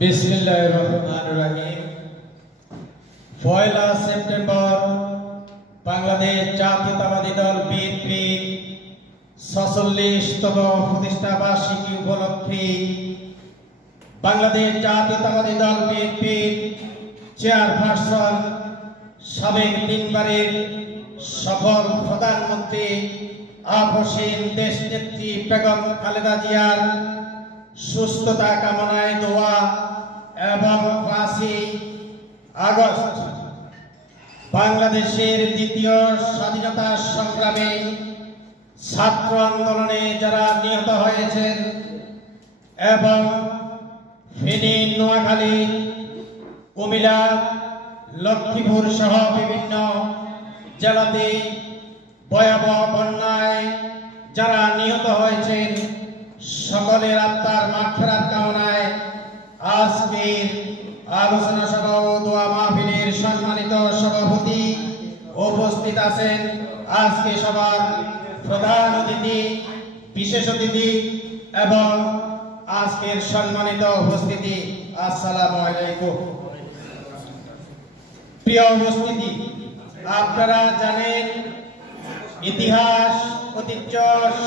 বিসমিল্লাহির রহমানির রহিম। ১ সেপ্টেম্বর বাংলাদেশ জাতীয়তাবাদী দল বিএনপি ৪৬তম প্রতিষ্ঠা বার্ষিকী উপলক্ষে বাংলাদেশ জাতীয়তাবাদী দল বিএনপির চেয়ারপারসন সাবেক ৩ বারের সফল প্রধানমন্ত্রী আপসীন দেশনেত্রী বেগম খালেদা জিয়ার সুস্থতা কামনায় দোয়া এবং ৫ই আগস্ট বাংলাদেশের দ্বিতীয় স্বাধীনতা সংগ্রামে ছাত্র আন্দোলনে যারা নিহত হয়েছেন এবং ফেনী, নোয়াখালী, কুমিল্লা, লক্ষ্মীপুর সহ বিভিন্ন জেলাতে ভয়াবহ বন্যায় যারা নিহত হয়েছেন সকলের আত্মার মাগফিরাত কামনায় আজকের আলোচনা সভা ও দোয়া মাহফিলের সম্মানিত সভাপতি উপস্থিত আছেন। আজকে সভার প্রধান অতিথি, বিশেষ অতিথি এবং আজকের সম্মানিত উপস্থিতি, আসসালামু আলাইকুম। প্রিয় উপস্থিতি, আপনারা জানেন ইতিহাস, ঐতিহ্য,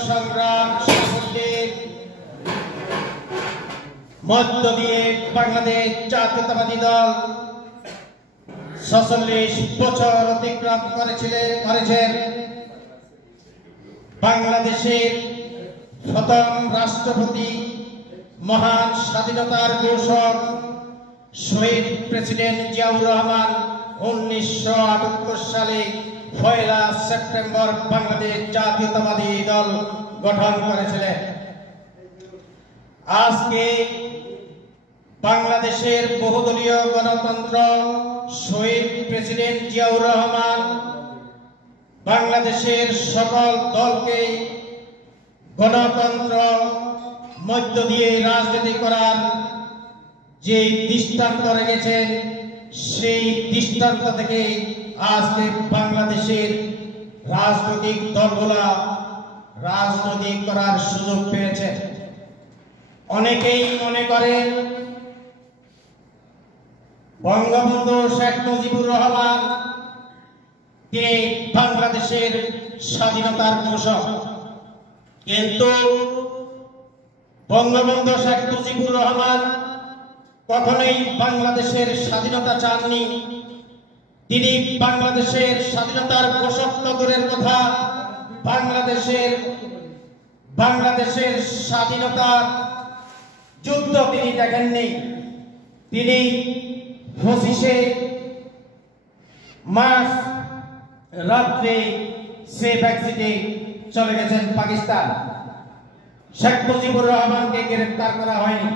সংগ্রাম, সাফল্যের মধ্য দিয়ে বাংলাদেশ জাতীয়তাবাদী দল ৪৬ বছর অতিক্রম করেছেন। বাংলাদেশের প্রথম রাষ্ট্রপতি, মহান স্বাধীনতার ঘোষক শহীদ প্রেসিডেন্ট জিয়াউর রহমান ১৯৭৮ সালে ১ সেপ্টেম্বর বাংলাদেশ জাতীয়তাবাদী দল গঠন করেছিলেন। আজকে বাংলাদেশের বহুদলীয় গণতন্ত্র, শহীদ প্রেসিডেন্ট জিয়াউর রহমান বাংলাদেশের সকল দলকে গণতন্ত্র মধ্য দিয়ে রাজনীতি করার যে দৃষ্টান্ত রেখেছেন, সেই দৃষ্টান্ত থেকে আজকে বাংলাদেশের রাজনৈতিক দলগুলা রাজনৈতিক করার সুযোগ পেয়েছে। অনেকেই মনে করেন বঙ্গবন্ধু শেখ মুজিবুর রহমান তিনি বাংলাদেশের স্বাধীনতার ঘোষক, কিন্তু বঙ্গবন্ধু শেখ মুজিবুর রহমান কখনোই বাংলাদেশের স্বাধীনতা চাননি। তিনি বাংলাদেশের স্বাধীনতার ঘোষক তো দূরের কথা, বাংলাদেশের স্বাধীনতার যুদ্ধ তিনি দেখেননি। তিনি ২৫শে মার্চ রাত্রে সেফ এক্সিটে চলে গেছেন পাকিস্তান। শেখ মুজিবুর রহমানকে গ্রেফতার করা হয়নি।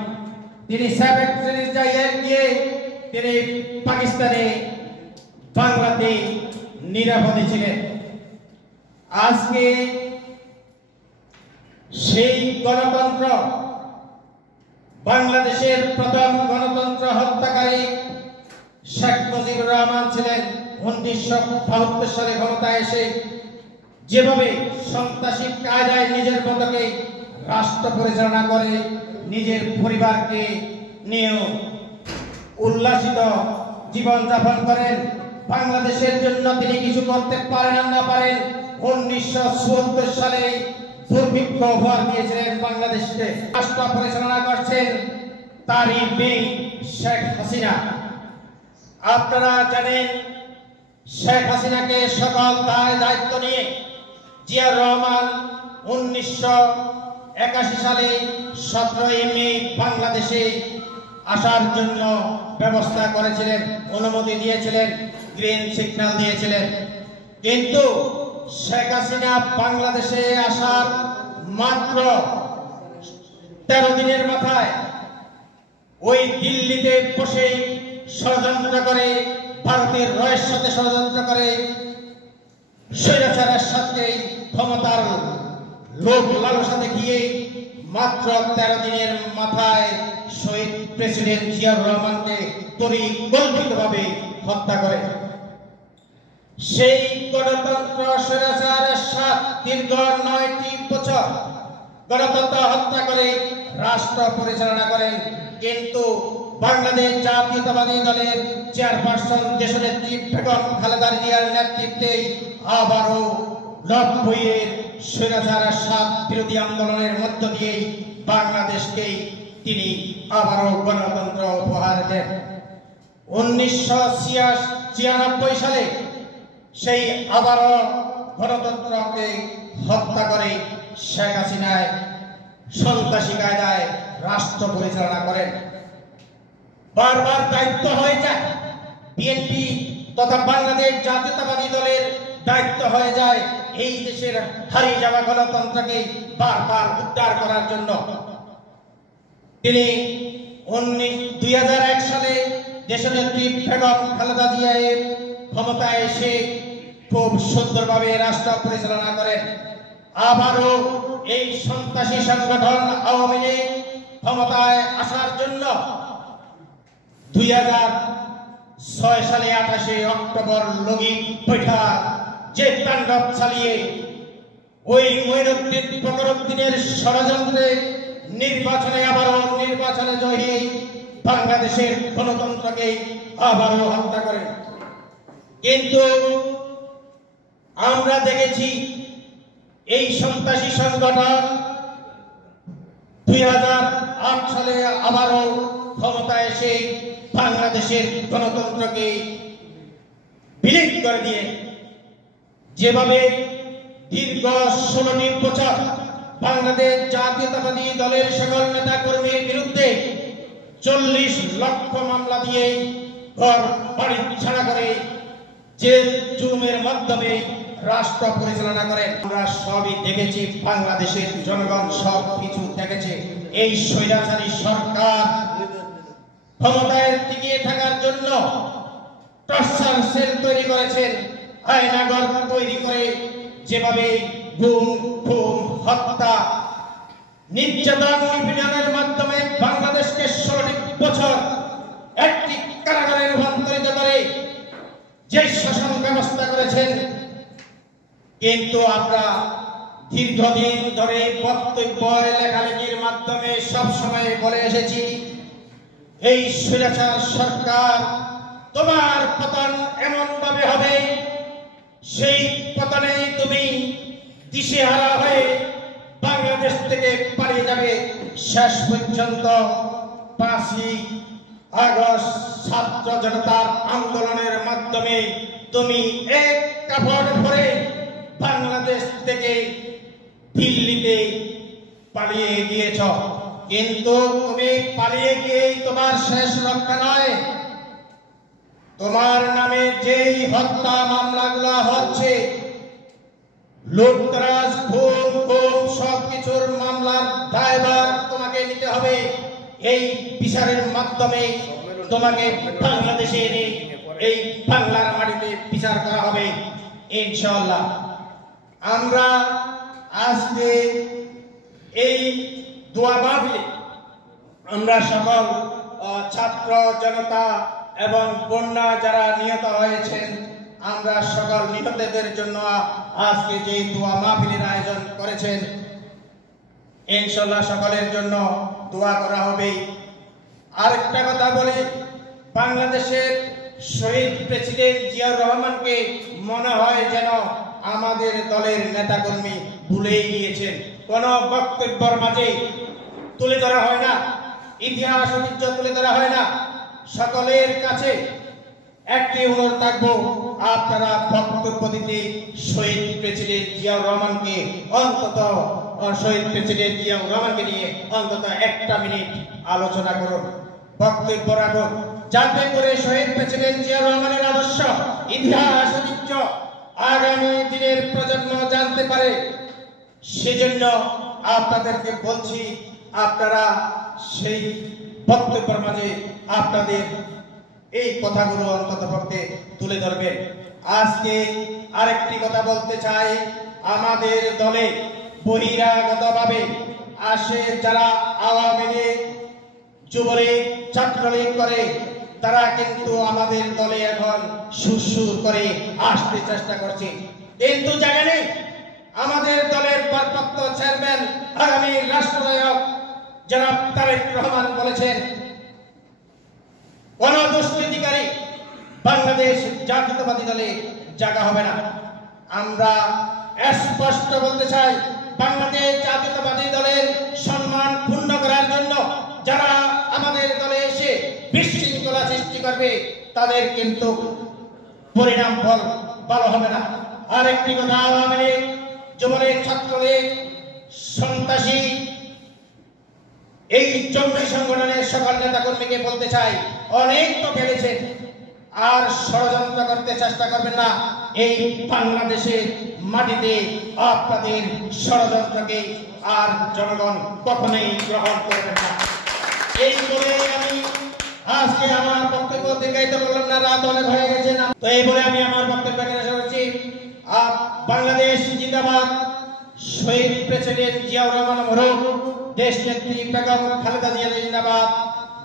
তিনি সেফ এক্সিটে গিয়ে তিনি পাকিস্তানে বাংলাতে নিরাপদে ছিলেন। আজকে সেই গণতন্ত্র, বাংলাদেশের প্রথম গণতন্ত্র হত্যাকারী শেখ মুজিবুর রহমান ছিলেন ১৯৭২ সালে ক্ষমতায় এসে যেভাবে সন্ত্রাসী কায়দায় নিজের মতকে রাষ্ট্র পরিচালনা করে নিজের পরিবারকে নিয়ে উল্লাসিত জীবনযাপন করেন। বাংলাদেশের জন্য তিনি কিছু করতে পারেন না পারেন ১৯৭৪ সালে দুর্ভিক্ষ উপহার দিয়েছিলেন বাংলাদেশকে। রাষ্ট্র পরিচালনা করছেন তারই মেয়ে শেখ হাসিনা। আপনারা জানেন শেখ হাসিনাকে সকল দায়িত্ব নিয়ে জিয়াউর রহমান ১৯৮১ সালে ১৭ই মে বাংলাদেশে আসার জন্য ব্যবস্থা করেছিলেন, অনুমতি দিয়েছিলেন, গ্রিন সিগন্যাল দিয়েছিলেন। কিন্তু শেখ হাসিনা বাংলাদেশে আসার মাত্র ১৩ দিনের মাথায় ওই দিল্লিতে বসে ষড়যন্ত্র করে, ভারতের রয়ের সাথে ষড়যন্ত্র করে স্বৈরাচারের সাথে ক্ষমতার লোভ লালসা দেখিয়ে মাত্র ১৩ দিনের মাথায় শহীদ প্রেসিডেন্ট জিয়াউর রহমানকে পরিকল্পিতভাবে হত্যা করে। সেই গণতন্ত্র স্বৈরাচারের সাথে দীর্ঘ ৯টি বছর গণতন্ত্র হত্যা করে রাষ্ট্র পরিচালনা করেন, কিন্তু বাংলাদেশ জাতীয়তাবাদী দলের চেয়ারপারসন দেশনেত্রী বেগম খালেদা জিয়ার নেতৃত্বে আবারও 90-এর স্বৈরাচার সাত বিরোধী আন্দোলনের মধ্য দিয়ে বাংলাদেশকে তিনি আবারও গণতন্ত্র উপহার দেন। 1996 সালে সেই আবারও গণতন্ত্রকে হত্যা করে শেখ হাসিনায় সন্ত্রাসী কায়দায় রাষ্ট্র পরিচালনা করেন। বারবার দায়িত্ব হয়ে যায় বিএনপি তথা বাংলাদেশ জাতীয়তাবাদী দলের দায়িত্ব হয়ে যায় এই দেশের হারিয়ে যাওয়া গণতন্ত্রকে বারবার উদ্ধার করার জন্য। তিনি 2001 সালে দেশনেত্রী বেগম খালেদা জিয়ার ক্ষমতায় এসে খুব সুন্দরভাবে রাষ্ট্র পরিচালনা করেন। আবারও এই সন্ত্রাসী সংগঠন আওয়ামী লীগ ক্ষমতায় আসার জন্য 2006 সালে 28 অক্টোবর লগি বৈঠক যে তাণ্ডব চালিয়ে ওই মঈনুদ্দিন ফখরুদ্দিনের ষড়যন্ত্রে নির্বাচনে জয়ী বাংলাদেশের গণতন্ত্রকে আবারও হত্যা করেন। কিন্তু আমরা দেখেছি এই সন্ত্রাসী সংগঠন 2008 সালে আবারও ক্ষমতায় এসে বাংলাদেশের গণতন্ত্রকে বিলীন করে দিয়ে যেভাবে দীর্ঘ 16টি বছর বাংলাদেশ জাতীয়তাবাদী দলের সকল নেতা কর্মীর বিরুদ্ধে 40 লক্ষ মামলা দিয়ে ঘর বাড়ি ছাড়া করে জেল জুলুমের মাধ্যমে রাষ্ট্র পরিচালনা করেন। আমরা সবই দেখেছি, বাংলাদেশের জনগণ সব কিছু দেখেছে। এই স্বৈরাচারী সরকার ক্ষমতায় টিকিয়ে থাকার জন্য টর্চার সেল তৈরি করেছেন, আয়নাঘর তৈরি করে যেভাবে গুম খুন হত্যা নির্যাতন নিপীড়নের মাধ্যমে বাংলাদেশকে 16টি বছর একটি কারাগারে রূপান্তরিত করে যে শাসন ব্যবস্থা করেছেন। কিন্তু আমরা দীর্ঘদিন ধরে বক্তব্য লেখালেখির মাধ্যমে সবসময় বলে এসেছি, এই স্বৈরাচার সরকার তোমার পতন এমন ভাবে হবে, সেই পতনে তুমি দিশেহারা হয়ে বাংলাদেশ থেকে পালিয়ে যাবে। শেষ পর্যন্ত 5ই আগস্ট ছাত্র জনতার আন্দোলনের মাধ্যমে তুমি এক কাপড় পরে বাংলাদেশ থেকে দিল্লিতে পালিয়ে গিয়েছ। কিন্তু তুমি পালিয়ে গিয়েই তোমার শেষ রক্ষা নয়, তোমার নামে যেই হত্যা মামলাগুলো হচ্ছে, লুটতরাজ খুন সবকিছুর মামলার দায়ভার তোমাকে নিতে হবে। এই বিচারের মাধ্যমে তোমাকে বাংলাদেশে এনে এই বাংলার মাটিতে বিচার করা হবে ইনশাআল্লাহ। আমরা আজকে এই দোয়া মাহফিলে আমরা সকল ছাত্র জনতা এবং বন্যা যারা নিহত হয়েছেন, আমরা সকল নিহতদের জন্য আজকে যে দোয়া মাহফিলের আয়োজন করেছেন, ইনশাআল্লাহ সকলের জন্য দোয়া করা হবে। আরেকটা কথা বলি, বাংলাদেশের শহীদ প্রেসিডেন্ট জিয়াউর রহমানকে মনে হয় যেন আমাদের দলের নেতাকর্মী ভুলেই গিয়েছেন। কোন বক্তব্যের মাঝে তুলে ধরা হয় না, ইতিহাস ঐতিহ্য তুলে ধরা হয় না। সকলের কাছে একটি অনুরোধ থাকবো, আপনারা বক্তব্য দিতে শহীদ প্রেসিডেন্ট জিয়াউর রহমানকে নিয়ে অন্তত 1টা মিনিট আলোচনা করুন, বক্তব্য রাখুন, যাতে করে শহীদ প্রেসিডেন্ট জিয়াউর রহমানের আদর্শ, ইতিহাস ঐতিহ্য আগামী দিনের প্রজন্ম জানতে পারে। সেজন্য আপনাদেরকে বলছি, আপনারা সেই বক্তব্যের মাঝে আপনাদের এই কথাগুলো অন্তত পক্ষে তুলে ধরবেন। আজকে আরেকটি কথা বলতে চাই, আমাদের দলে বহিরাগতভাবে আসে যারা আওয়ামী লীগ, যুবলীগ, ছাত্রলীগ করে, তারা কিন্তু আমাদের দলে এখন সুর করে আসতে চেষ্টা করছে। কিন্তু জায়গা নেই। আমাদের দলের ভারপ্রাপ্ত চেয়ারম্যান, আগামী রাষ্ট্রনায়ক জনাব তারেক রহমান বলেছেন, জাতীয়তাবাদী দলে জায়গা হবে না। আমরা স্পষ্ট বলতে চাই, বাংলাদেশ জাতীয়তাবাদী দলের সম্মান ক্ষুণ্ণ করার জন্য যারা আমাদের দলে এসে বিশৃঙ্খলা সৃষ্টি করবে তাদের কিন্তু পরিণাম ফল ভালো হবে না। আরেকটি কথা, আওয়ামী লীগ, যুবলীগ, ছাত্রলীগ, সন্ত্রাসী এই জঙ্গি সংগঠনের সকল নেতা কর্মীকে বলতে চাই, অনেক তো খেলেছেন, আর ষড়যন্ত্র করতে চেষ্টা করবেন না। এই বাংলাদেশের মাটিতে আপনাদের ষড়যন্ত্রকে আর জনগণ কখনোই গ্রহণ করবেন না। এই বলে আমি আজকে আমার বক্তব্য দীর্ঘায়িত করলাম না, রাত অনেক হয়ে গেছে না, তো এই বলে আমি আমার বক্তব্য শেষ করছি। বাংলাদেশ জিন্দাবাদ, শহীদ প্রেসিডেন্ট জিয়াউর রহমান মরহুম, দেশ নেত্রী বেগম খালেদা জিয়া জিন্দাবাদ,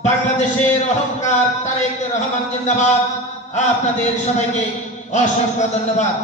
বাংলাদেশের অহংকার তারেক রহমান জিন্দাবাদ। আপনাদের সবাইকে অসংখ্য ধন্যবাদ।